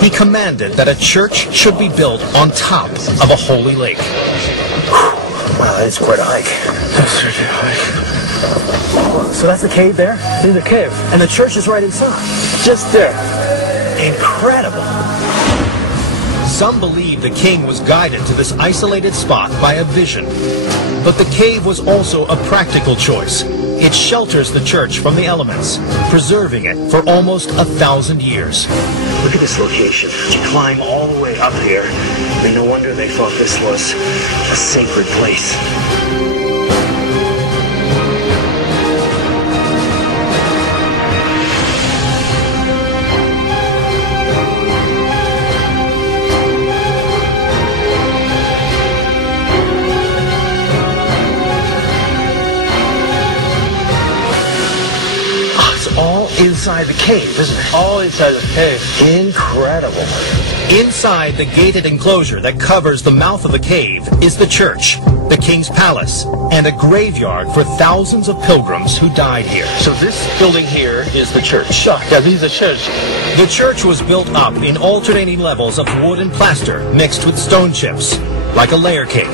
he commanded that a church should be built on top of a holy lake. Wow, that's quite a hike. That's really high. So that's the cave there? In the cave. And the church is right inside. Just there. Incredible. Some believe the king was guided to this isolated spot by a vision. But the cave was also a practical choice. It shelters the church from the elements, preserving it for almost 1,000 years. Look at this location. You climb all the way up here, and no wonder they thought this was a sacred place. Inside the cave, isn't it? All inside the cave. Incredible. Inside the gated enclosure that covers the mouth of the cave is the church, the king's palace, and a graveyard for thousands of pilgrims who died here. So this building here is the church. Yeah, this is the church. The church was built up in alternating levels of wood and plaster mixed with stone chips, like a layer cake.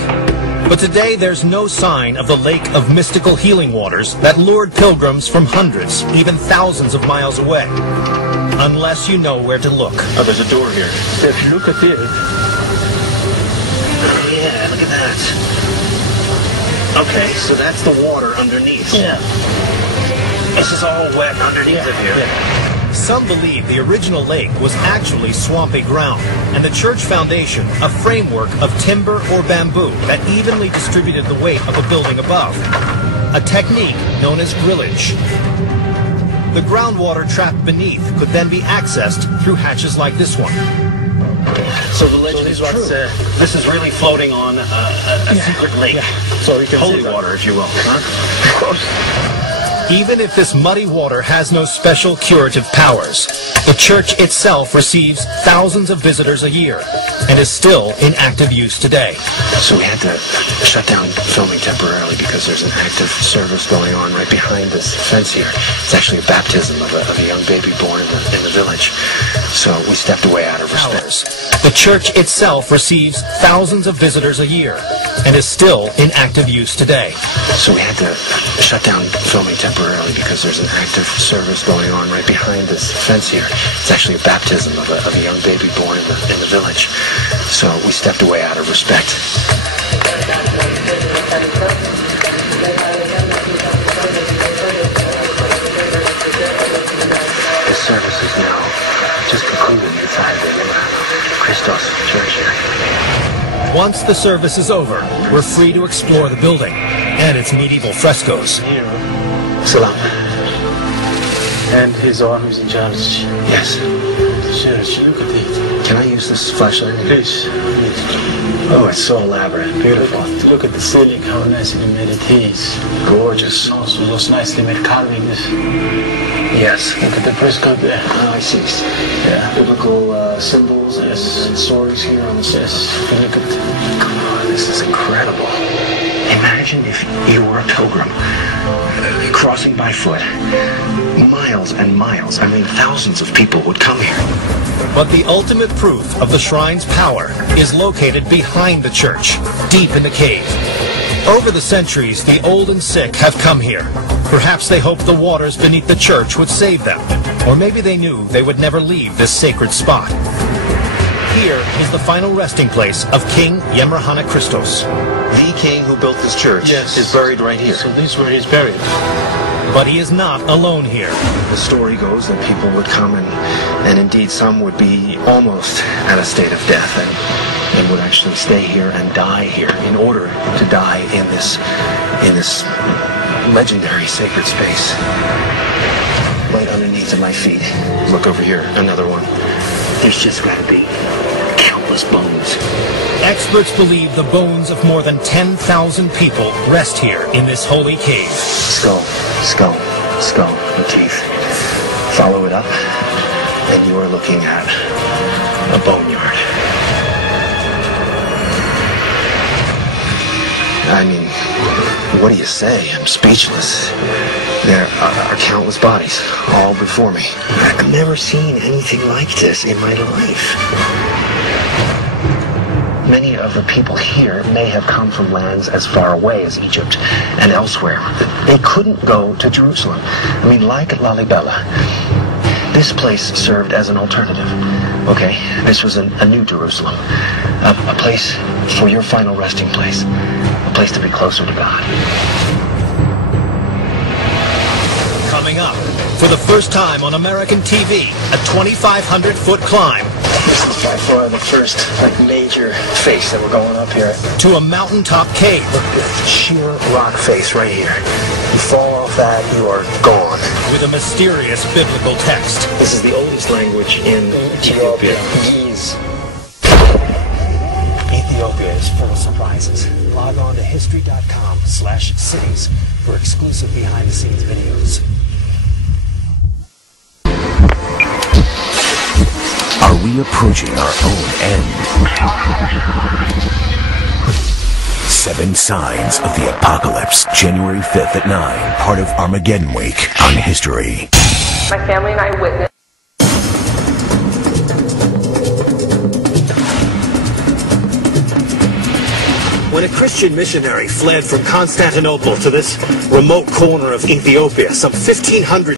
But today there's no sign of the lake of mystical healing waters that lured pilgrims from hundreds, even thousands of miles away. Unless you know where to look. Oh, there's a door here. If you look at it. Oh, yeah, look at that. Okay, so that's the water underneath. Yeah. This is all wet underneath it here. Yeah. Some believe the original lake was actually swampy ground, and the church foundation a framework of timber or bamboo that evenly distributed the weight of a building above, a technique known as grillage. The groundwater trapped beneath could then be accessed through hatches like this one. So the legend is true. This is really floating on a secret lake. Yeah. So you can Holy see water, if you will. Huh? Of course. Even if this muddy water has no special curative powers, the church itself receives thousands of visitors a year and is still in active use today. So we had to shut down filming temporarily because there's an active service going on right behind this fence here. It's actually a baptism of a young baby born in the village. So we stepped away out of respect. The church itself receives thousands of visitors a year and is still in active use today. So we had to shut down filming temporarily because there's an active service going on right behind this fence here. It's actually a baptism of a young baby born in the village. So we stepped away out of respect. This service is now just concluded inside the Christos Church here. Once the service is over, we're free to explore the building and its medieval frescoes. Salam. And he's the one who's in charge. Yes. The church. Look at it. Can I use this flashlight? Please. Oh, it's so elaborate. Beautiful. Look at the ceiling, how nicely made it is. Gorgeous. And also those nicely made carvings. Yes. Look at the fresco there. Oh, I see. Yeah. Biblical symbols and Yes. stories here on the side. Yes. Look at it. Come on, this is incredible. Imagine if you were a pilgrim crossing by foot miles and miles. I mean, thousands of people would come here. But the ultimate proof of the shrine's power is located behind the church, deep in the cave. Over the centuries, the old and sick have come here. Perhaps they hoped the waters beneath the church would save them. Or maybe they knew they would never leave this sacred spot. Here is the final resting place of King Yemrahana Christos. The king who built this church is buried right here. So this is where he's buried. But he is not alone here. The story goes that people would come and indeed some would be almost at a state of death and would actually stay here and die here in order to die in this legendary sacred space. Right underneath of my feet. Look over here, another one. There's just got to be countless bones. Experts believe the bones of more than 10,000 people rest here in this holy cave. Skull, skull, skull, and teeth. Follow it up, and you are looking at a boneyard. I mean, What do you say? I'm speechless. There are countless bodies, all before me. I've never seen anything like this in my life. Many of the people here may have come from lands as far away as Egypt and elsewhere. They couldn't go to Jerusalem. I mean, like Lalibela, this place served as an alternative. Okay, this was a new Jerusalem, a place for your final resting place, a place to be closer to God. Coming up, for the first time on American TV, a 2,500-foot climb. This is by far the first major face that we're going up here. To a mountaintop cave. Look at the sheer rock face right here. You fall off that, you are gone. With a mysterious biblical text. This is the oldest language in Ethiopia. Ethiopia is full of surprises. Log on to history.com/cities for exclusive behind-the-scenes videos. Are we approaching our own end? 7 Signs of the Apocalypse, January 5th at 9, part of Armageddon Week on History. My family and I witnessed. When a Christian missionary fled from Constantinople to this remote corner of Ethiopia, some 1,500